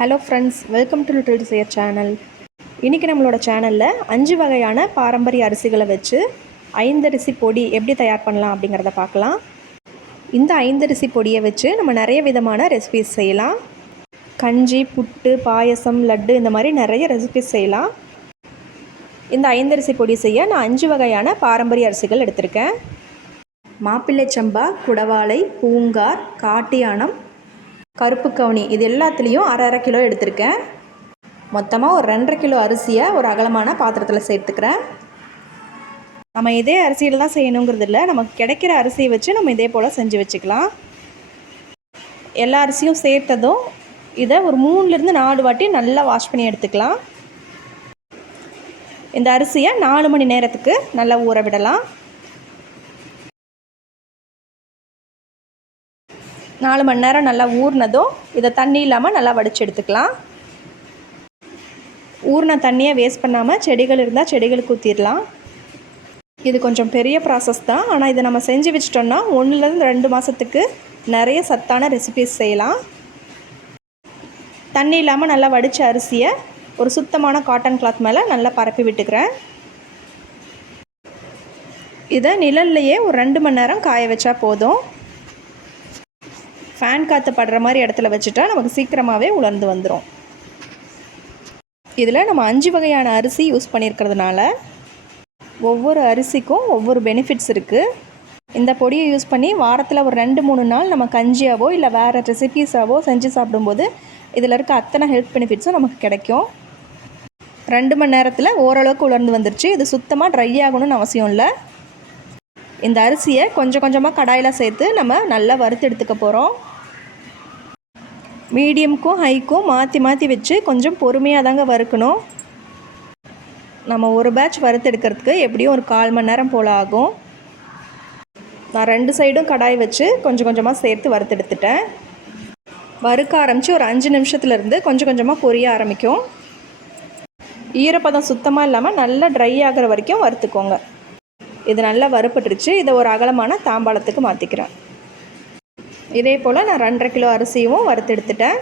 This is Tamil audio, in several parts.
Hello friends, welcome to little desire channel. இன்றைக்கி நம்மளோட சேனலில் 5 வகையான பாரம்பரிய அரிசிகளை வச்சு 5 அரிசி பொடி எப்படி தயார் பண்ணலாம் அப்படிங்கிறத பார்க்கலாம். இந்த 5 அரிசி பொடியை வச்சு நம்ம நிறைய விதமான ரெசிபிஸ் செய்யலாம். கஞ்சி, புட்டு, பாயசம், லட்டு இந்த மாதிரி நிறைய ரெசிபிஸ் செய்யலாம். இந்த 5 அரிசி பொடி செய்ய நான் 5 வகையான பாரம்பரிய அரிசிகள் எடுத்திருக்கேன். மாப்பிள்ளை சம்பா, குடவாளை, பூங்கார், காட்டியானம், கருப்பு கவுனி இது எல்லாத்துலேயும் அரை கிலோ எடுத்திருக்கேன். மொத்தமாக ஒரு 2.5 கிலோ அரிசியை ஒரு அகலமான பாத்திரத்தில் சேர்த்துக்கிறேன். நம்ம இதே அரிசியில் தான் செய்யணுங்கிறது இல்லை, நமக்கு கிடைக்கிற அரிசியை வச்சு நம்ம இதே போல் செஞ்சு வச்சுக்கலாம். எல்லா அரிசியும் சேர்த்ததும் இதை ஒரு 3லேருந்து 4 வாட்டி நல்லா வாஷ் பண்ணி எடுத்துக்கலாம். இந்த அரிசியை 4 மணி நேரத்துக்கு நல்லா ஊற விடலாம். 4 மணி நேரம் நல்லா ஊறினதும் இதை தண்ணி இல்லாமல் நல்லா வடித்து எடுத்துக்கலாம். ஊறின தண்ணியை வேஸ்ட் பண்ணாமல் செடிகள் இருந்தால் செடிகளுக்கு ஊற்றிடலாம். இது கொஞ்சம் பெரிய ப்ராசஸ் தான், ஆனால் இதை நம்ம செஞ்சு வச்சிட்டோம்னா 1லேருந்து 2 மாதத்துக்கு நிறைய சத்தான ரெசிபிஸ் செய்யலாம். தண்ணி இல்லாமல் நல்லா வடித்த அரிசியை ஒரு சுத்தமான காட்டன் கிளாத் மேலே நல்லா பரப்பி விட்டுக்கிறேன். இதை நிழல்லையே ஒரு 2 மணி நேரம் காய வச்சா போதும். ஃபேன் காற்று படுற மாதிரி இடத்துல வச்சுட்டா நமக்கு சீக்கிரமாகவே உலர்ந்து வந்துடும். இதில் நம்ம 5 வகையான அரிசி யூஸ் பண்ணியிருக்கிறதுனால ஒவ்வொரு அரிசிக்கும் ஒவ்வொரு பெனிஃபிட்ஸ் இருக்குது. இந்த பொடியை யூஸ் பண்ணி வாரத்தில் ஒரு 2-3 நாள் நம்ம கஞ்சியாவோ இல்லை வேறு ரெசிபீஸாவோ செஞ்சு சாப்பிடும்போது இதில் இருக்க அத்தனை ஹெல்த் பெனிஃபிட்ஸும் நமக்கு கிடைக்கும். 2 மணி நேரத்தில் ஓரளவுக்கு உலர்ந்து வந்துருச்சு. இது சுத்தமாக ட்ரை ஆகணும்னு அவசியம் இல்லை. இந்த அரிசியை கொஞ்சம் கொஞ்சமாக கடாயில் சேர்த்து நம்ம நல்லா வறுத்து எடுத்துக்க போகிறோம். மீடியமுக்கும் ஹைக்கும் மாற்றி மாற்றி வச்சு கொஞ்சம் பொறுமையாக தாங்க வறுக்கணும். நம்ம ஒரு பேட்ச் வறுத்து எடுக்கிறதுக்கு எப்படியும் ஒரு 1/4 மணி நேரம் போல் ஆகும். நான் 2 சைடும் கடாய் வச்சு கொஞ்சம் கொஞ்சமாக சேர்த்து வறுத்து எடுத்துட்டேன். வறுக்க ஆரம்பித்து ஒரு 5 நிமிஷத்துலேருந்து கொஞ்சம் கொஞ்சமாக பொரிய ஆரம்பிக்கும். ஈரப்பதம் சுத்தமாக இல்லாமல் நல்லா ட்ரை ஆகிற வரைக்கும் வறுத்துக்கோங்க. இது நல்லா வறுப்பட்டுருச்சு. இதை ஒரு அகலமான தாம்பாளத்துக்கு மாற்றிக்கிறேன். இதே போல் நான் 2.5 கிலோ அரிசியும் வறுத்து எடுத்துட்டேன்.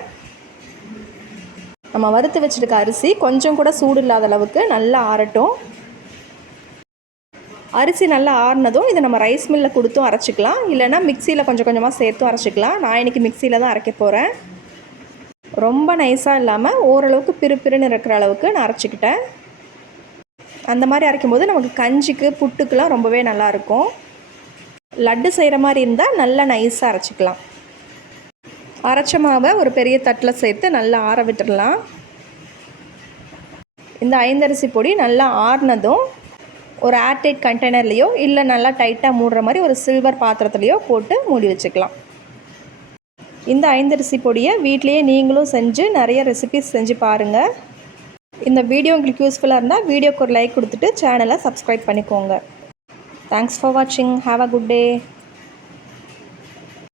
நம்ம வறுத்து வச்சுருக்க அரிசி கொஞ்சம் கூட சூடு இல்லாத அளவுக்கு நல்லா ஆறட்டும். அரிசி நல்லா ஆறினதும் இதை நம்ம ரைஸ் மில்லில் கொடுத்தும் அரைச்சிக்கலாம், இல்லைனா மிக்சியில் கொஞ்சம் கொஞ்சமாக சேர்த்தும் அரைச்சிக்கலாம். நான் இன்றைக்கி மிக்சியில் தான் அரைக்க போகிறேன். ரொம்ப நைஸாக இல்லாமல் ஓரளவுக்கு பிறுபிறுன்னு இருக்கிற அளவுக்கு நான் அரைச்சிக்கிட்டேன். அந்த மாதிரி அரைக்கும்போது நமக்கு கஞ்சிக்கு, புட்டுக்கெலாம் ரொம்பவே நல்லாயிருக்கும். லட்டு செய்கிற மாதிரி இருந்தால் நல்லா நைஸாக அரைச்சிக்கலாம். அரைச்ச மாவை ஒரு பெரிய தட்டில் சேர்த்து நல்லா ஆற விட்டுடலாம். இந்த 5 அரிசி பொடி நல்லா ஆறினதும் ஒரு ஏர்டைட் கண்டெய்னர்லேயோ இல்லை நல்லா டைட்டாக மூடுற மாதிரி ஒரு சில்வர் பாத்திரத்துலேயோ போட்டு மூடி வச்சுக்கலாம். இந்த 5 அரிசி பொடியை வீட்லேயே நீங்களும் செஞ்சு நிறைய ரெசிபிஸ் செஞ்சு பாருங்கள். இந்த வீடியோ உங்களுக்கு யூஸ்ஃபுல்லாக இருந்தால் வீடியோக்கு ஒரு லைக் கொடுத்துட்டு சேனலை சப்ஸ்கிரைப் பண்ணிக்கோங்க. Thanks for watching. Have a good day.